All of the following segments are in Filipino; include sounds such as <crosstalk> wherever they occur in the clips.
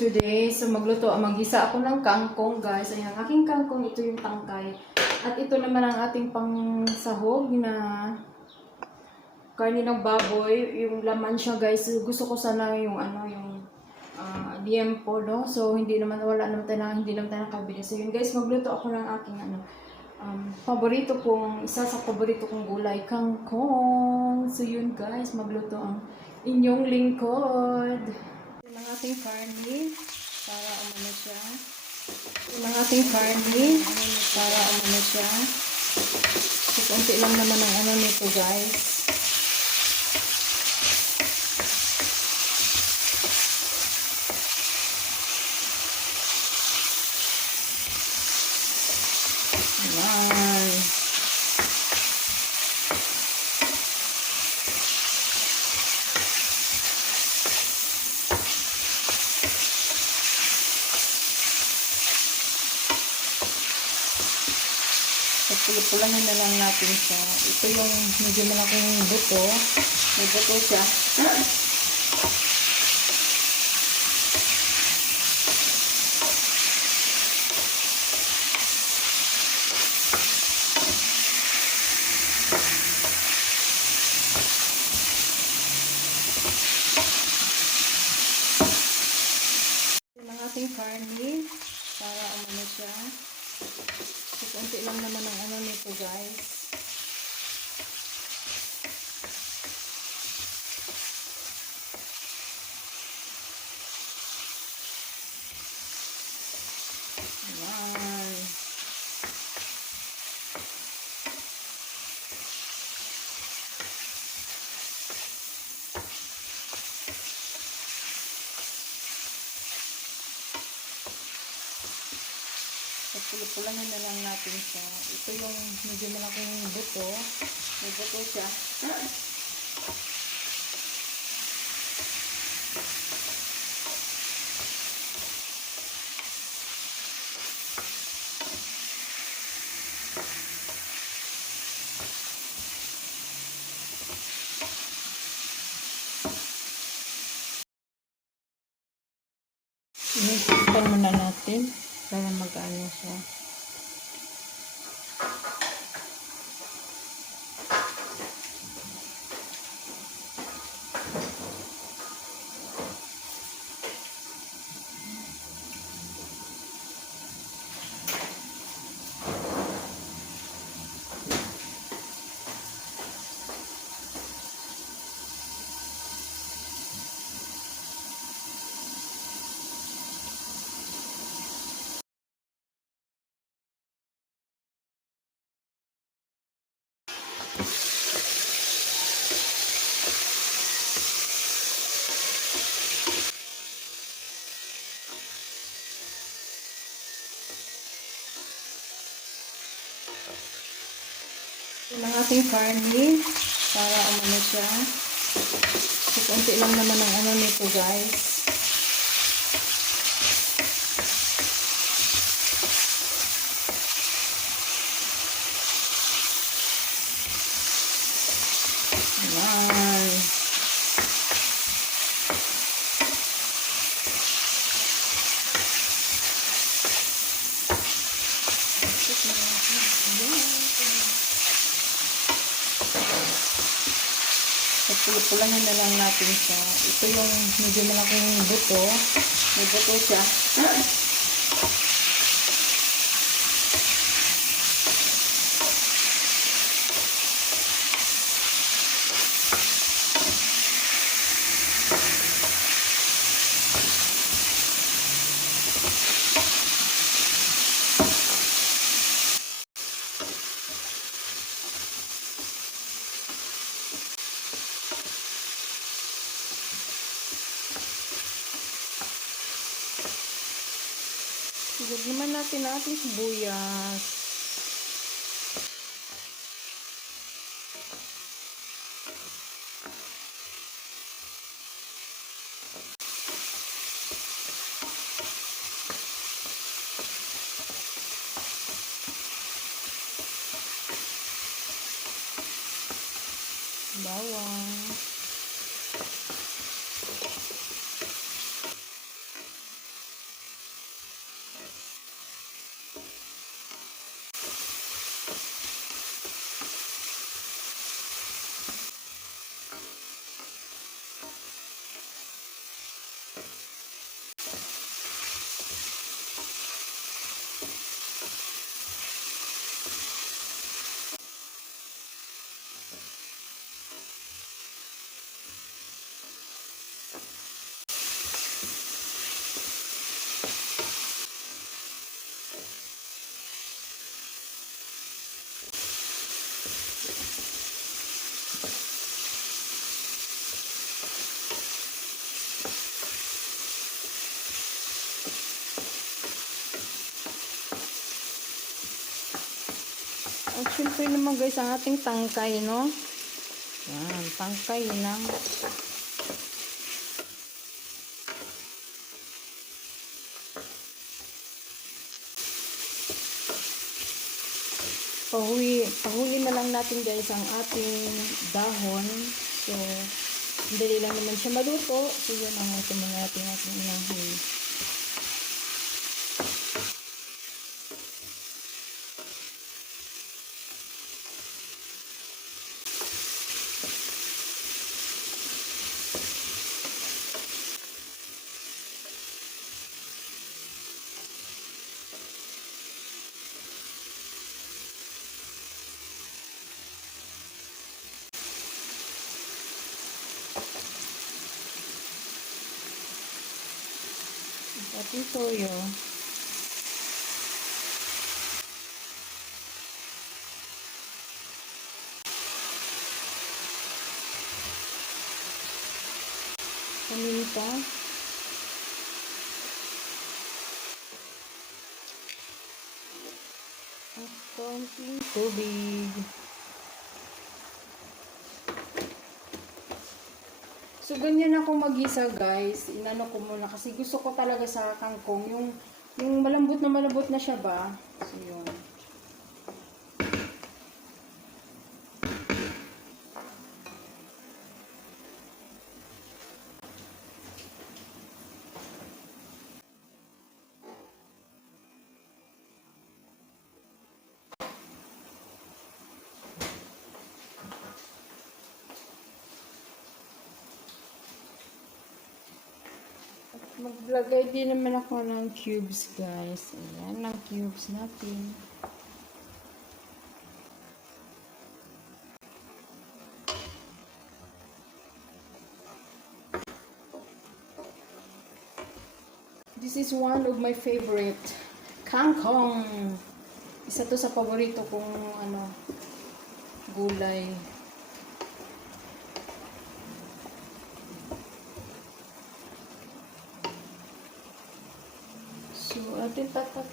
today. So magluto, magisa ako ng kangkong guys. Ayan, aking kangkong, ito yung tangkay. At ito naman ang ating pang sahog na karni ng baboy. Yung laman siya guys. Gusto ko sana yung ano, yung uh, liempo, no? So hindi naman, wala naman tayo hindi naman tayo nakabili. So yun guys, magluto ako ng aking ano, um, paborito kong, isa sa paborito kong gulay, kangkong. So yun guys, magluto ang inyong lingkod. Ang ating karni, para umano siya. Ang ating karni, para umano siya. So, lang naman ang ano nito guys. Pagpulipulahin na lang natin siya. Ito yung medyo malaking buto. May buto siya. Ating karni para umano siya. So, konti lang naman ang ano nito guys. Pagpulipulahin na lang natin siya. Ito yung medyo malaking buto. May buto siya. Inisikpan muna natin para mag-ano siya. Ating karni para umano siya. So, lang naman ang ano nito guys. Ayan. Pagpulipulahin na lang natin siya. Ito yung medyo malaking buto. May buto siya. Sigod naman natin ang ating sibuyas. Bawang. Siyempre naman guys, ang ating tangkay, no? Yan, tangkay ng pahuwi, pahuwi na lang natin guys ang ating dahon. So, dali lang naman siya maluto. So, yun ang ito mga ating ating inahin. Ating toyo. Paminta. At konting tubig. So, ganyan ako magisa guys. Inano ko muna kasi gusto ko talaga sa kangkong yung, yung malambot na malambot na siya ba. So, yun. Maglagay din naman ako ng cubes guys. Ayan, ng cubes natin. This is one of my favorite kangkong. Isa to sa paborito kong ano gulay. So, atin tatak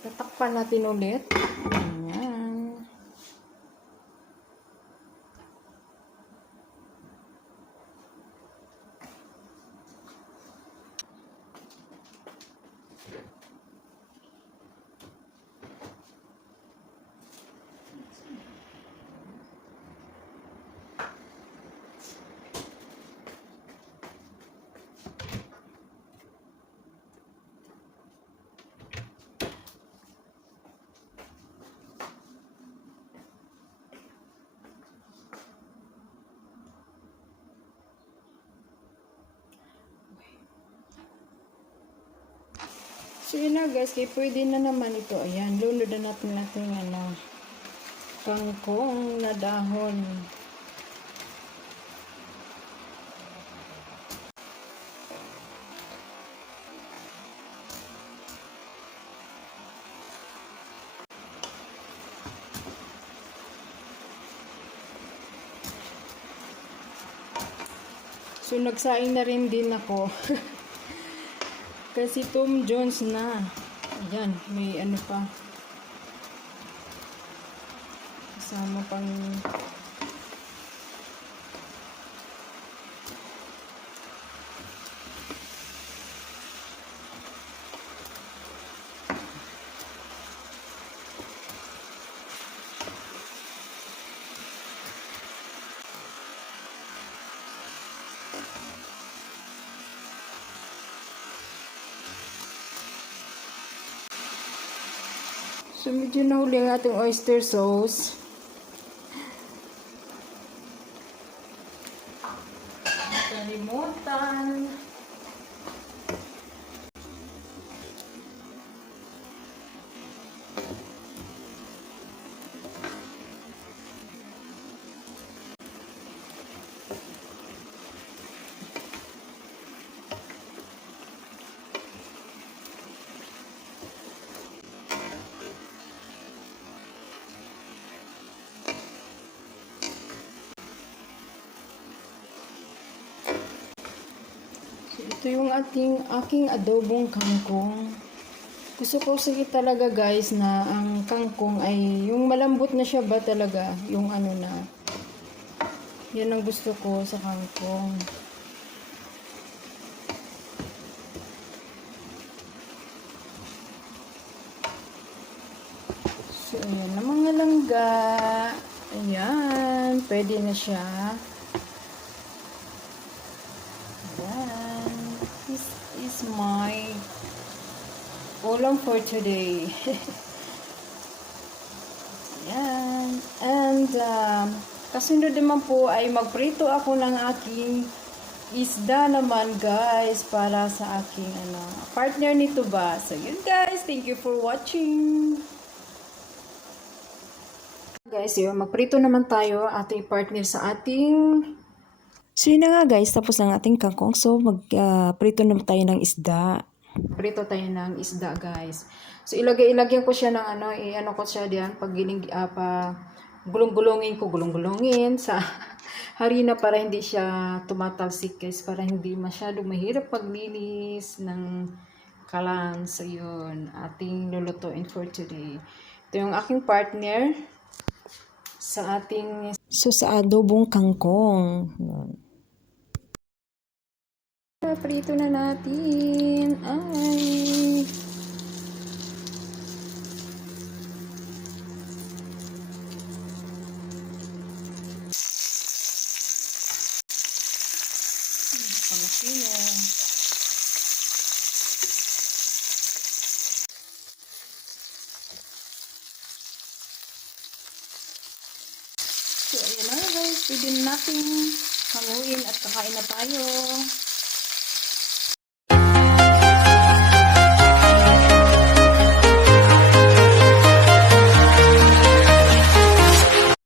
tatakpan natin ulit. So, yun na guys. Kaya pwede na naman ito. Ayan. Lunod na natin natin ano, kangkong na dahon. So, nagsaing na rin din ako. <laughs> Kasi Tom Jones na. Ayan, may ano pa. Kasama pang So, medyo nahuli ang ating oyster sauce. Kalimutan. So, ito yung ating aking adobong kangkong. Gusto ko sige talaga guys na ang kangkong ay yung malambot na siya ba talaga yung ano na yan ang gusto ko sa kangkong. So, ayan na mga langga. Ayan, pwede na siya. Ayan. This is my ulam for today. <laughs> Ayan. And, um, kasunod naman po ay magprito ako ng aking isda naman guys para sa aking ano, partner nito ba. So yun guys, thank you for watching. Guys, yun, magprito naman tayo ating partner sa ating So yun na nga guys, tapos ng ating kangkong. So magprito naman tayo ng isda. Prito tayo ng isda guys. So ilagay ilagyan ko siya ng ano, i-ano ko siya diyan pag giling ah, pa gulong-gulongin ko, gulong-gulongin sa <laughs> harina para hindi siya tumatalsik guys, para hindi masyadong mahirap paglinis ng kalan. So yun, ating lulutuin for today. Ito yung aking partner sa ating so sa adobong kangkong. Yun. Prito na natin. Ay. Palapino. So, ayan na guys. Pwede natin hanguin at kakain na tayo.